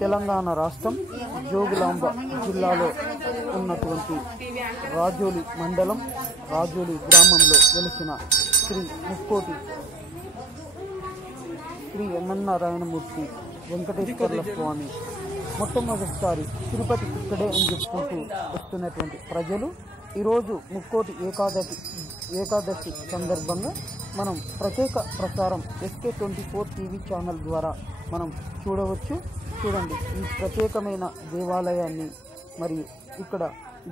తెలంగాణ రాష్ట్రం జోగులాంబ జిల్లాలో ఉన్నటువంటి రాజోలి మండలం రాజోలి గ్రామంలో వెలిసిన శ్రీ ముక్కోటి శ్రీ ఎమ్మెన్నారాయణమూర్తి వెంకటేశ్వర్ల స్వామి మొట్టమొదటిసారి తిరుపతి ఇక్కడే అని చెప్పుకుంటూ వస్తున్నటువంటి ప్రజలు ఈరోజు ముక్కోటి ఏకాదశి సందర్భంగా మనం ప్రత్యేక ప్రసారం SK24 టీవీ ఛానల్ ద్వారా మనం చూడవచ్చు. చూడండి ఈ ప్రత్యేకమైన దేవాలయాన్ని. మరియు ఇక్కడ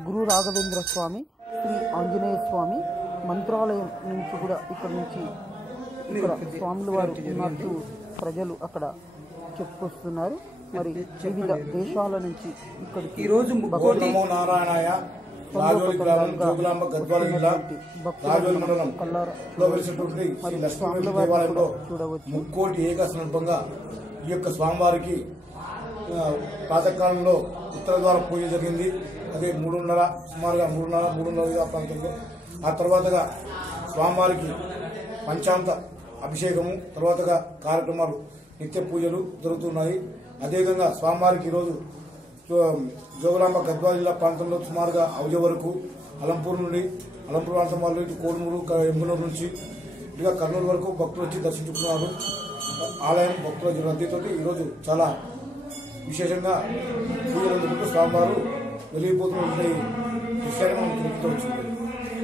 గురు రాఘవేంద్ర స్వామి, శ్రీ ఆంజనేయ స్వామి మంత్రాలయం నుంచి కూడా ఇక్కడ స్వాముల వారు ఉన్నట్టు ప్రజలు అక్కడ చెప్పుకొస్తున్నారు. మరి వివిధ దేశాల నుంచి ఇక్కడికి ఈరోజు ముక్కోటి నారాయణాయ రాజోలి గ్రామం జోగులాంబ గద్వాల జిల్లా రాజోలి మండలంలో వెలిసినటువంటి శ్రీ లక్ష్మీ దేవాలయంలో ముక్కోటి ఏకాదశి సందర్భంగా ఈ యొక్క స్వామివారికి ప్రాతకాలంలో ఉత్తర ద్వార పూజ జరిగింది. అదే సుమారుగా మూడున్నర ప్రాంతంలో. ఆ తర్వాతగా స్వామివారికి పంచామృత అభిషేకము, తర్వాతగా కార్యక్రమాలు నిత్య పూజలు జరుగుతున్నాయి. అదేవిధంగా స్వామివారికి ఈరోజు జోగులాంబ గద్వాల జిల్లా ప్రాంతంలో సుమారుగా ఔజ వరకు అలంపూర్ ప్రాంతం వాళ్ళు ఇటు కోడుమూరు ఎంగునూరు నుంచి ఇటుగా కర్నూలు వరకు భక్తులు వచ్చి దర్శించుకున్నారు. ఆలయం భక్తుల రద్దీతో ఈరోజు చాలా విశేషంగా పూజలు అందుకుంటూ స్వామివారు వెలిగిపోతున్న విషయాన్ని మనం తెలుపుతూ.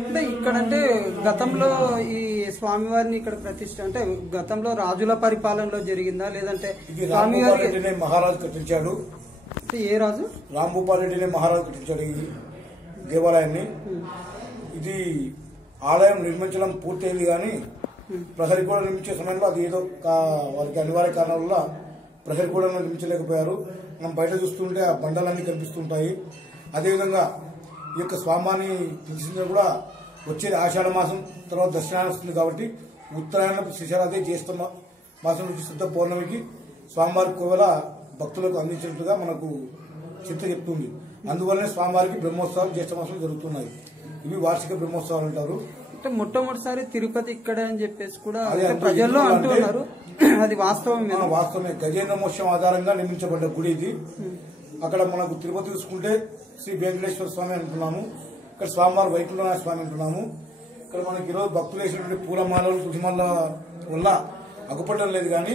అంటే ఇక్కడంటే గతంలో ఈ స్వామివారిని ఇక్కడ ప్రతిష్ఠ అంటే గతంలో రాజుల పరిపాలనలో జరిగిందా, లేదంటే రాంభూపాలరెడ్డినే మహారాజు కట్టించాడు. ఏ రాజు? రాంభూపాలరెడ్డినే మహారాజు కట్టించాడు ఈ దేవాలయాన్ని. ఇది ఆలయం నిర్మించడం పూర్తయింది, కానీ ప్రహరీ కూడా నిర్మించే సమయంలో అది ఏదో వారికి అనివార్య కారణాల వల్ల ప్రహరీ కూడా నిర్మించలేకపోయారు. మనం బయట చూస్తుంటే ఆ బండలన్నీ కనిపిస్తుంటాయి. అదేవిధంగా ఈ యొక్క స్వామిని పిలిచింది కూడా వచ్చేది ఆషాఢ మాసం, తర్వాత దర్శనాన్ని వస్తుంది కాబట్టి ఉత్తరాయణ శిశరాదే జ్యేష్ఠ మాసం నుంచి శుద్ధ పౌర్ణమికి స్వామివారి కోవెల భక్తులకు అందించినట్టుగా మనకు చిత్త చెప్తుంది. అందువల్లనే స్వామివారికి బ్రహ్మోత్సవాలు జ్యేష్ఠ మాసంలో జరుగుతున్నాయి. ఇవి వార్షిక బ్రహ్మోత్సవాలు అంటారు. అంటే మొట్టమొదటిసారి తిరుపతి ఇక్కడే అని చెప్పేసి కూడా ప్రజల్లో అంటున్నారు. అది వాస్తవమే. గజేంద్ర మోక్షం ఆధారంగా నిర్మించబడ్డ గుడి ఇది. అక్కడ మనకు తిరుపతి చూసుకుంటే శ్రీ వెంకటేశ్వర స్వామి అంటున్నాము, ఇక్కడ స్వామివారు వైకుంఠనాథ స్వామి అంటున్నాము. ఇక్కడ మనకి ఈరోజు భక్తులు వేసినటువంటి పూలమాలలు తులసిమాల వల్ల అగుపడడం లేదు, కానీ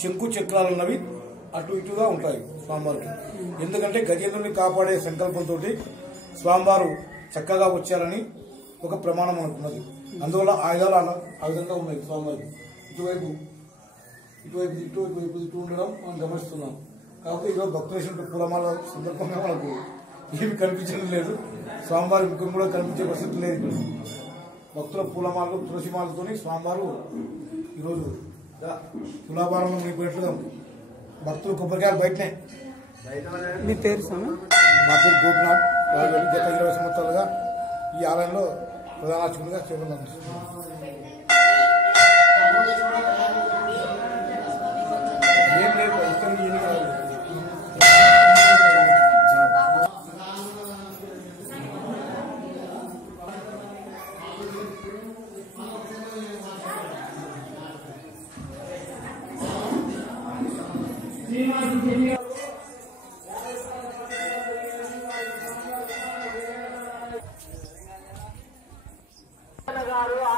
శంకు చక్రాలు ఉన్నవి అటు ఇటుగా ఉంటాయి స్వామివారికి. ఎందుకంటే గజేంద్రుని కాపాడే సంకల్పంతో స్వామివారు చక్కగా వచ్చారని ఒక ప్రమాణం అనుకున్నది. అందువల్ల ఆయుధాలు ఆ విధంగా ఉన్నాయి స్వామివారికి. ఇటు ఉండడం మనం గమనిస్తున్నాం. కాబట్టి ఈరోజు భక్తులు వేసినటువంటి పూలమాల సందర్భంగా మనకు ఏమి కనిపించడం లేదు. స్వామివారి ముఖం కూడా కనిపించే పరిస్థితి లేదు. భక్తుల పూలమాలలు తులసిమాలతో స్వామివారు ఈరోజు తులాభారంలో మునిగిపోయినట్లుగా ఉంది. భక్తులు కొబ్బరికాయలు బయటనే. మీ పేరు స్వామి? మా పేరు గోపినాథ్. గత 20 సంవత్సరాలుగా ఈ ఆలయంలో ప్రధాన అర్చకుడిగా సేవలు అందిస్తున్నాను. ఏం లేదు, ఇతరులు ఏమి కాదు.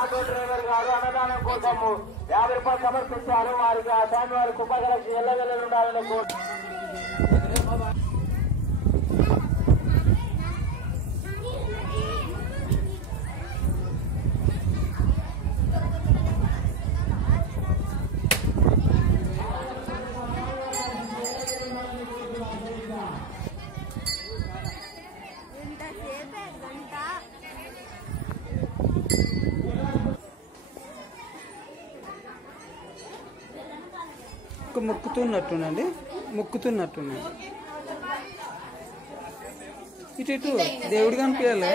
ఆటో డ్రైవర్ గారు అన్నదానం కోసము 50 రూపాయలు సమర్పించారు. వారికి ఆ స్వామి వారి కృపగలసి ఎల్లవెల్లలు ఉండాలని కోరుతున్నారు. మొక్కుతున్నట్టునండి. ఇటు దేవుడు కనిపించాలి.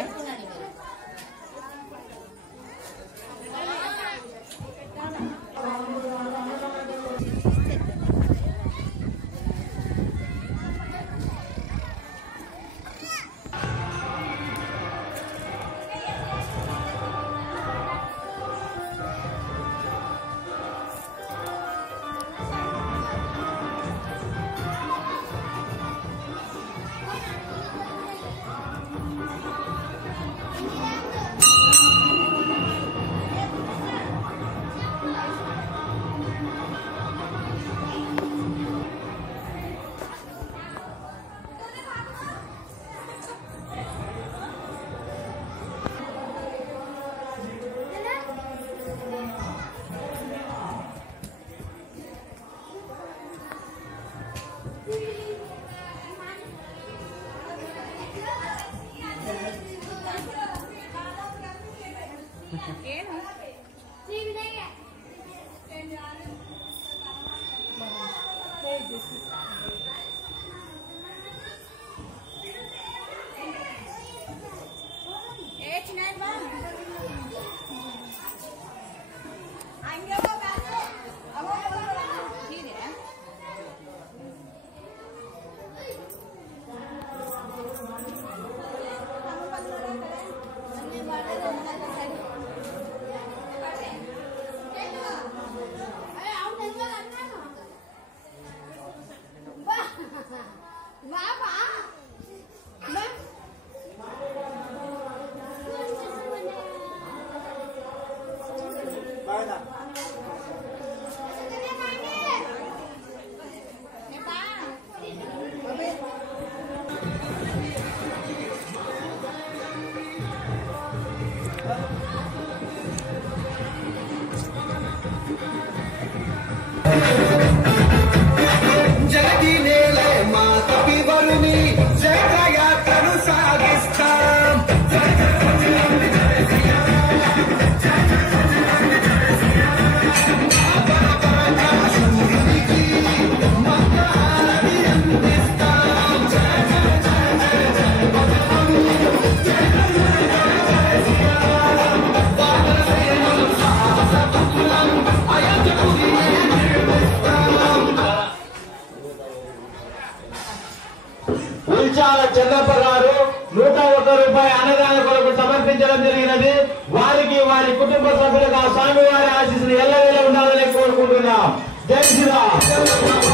ఉల్చాల చెన్నప్ప గారు 101 రూపాయి అన్నదాన కొరకు సమర్పించడం జరిగినది. వారికి వారి కుటుంబ సభ్యులకు ఆ స్వామివారి ఆశీస్సులు ఎల్లవేళ ఉండాలని కోరుకుంటున్నాం. జై శ్రీరామ్.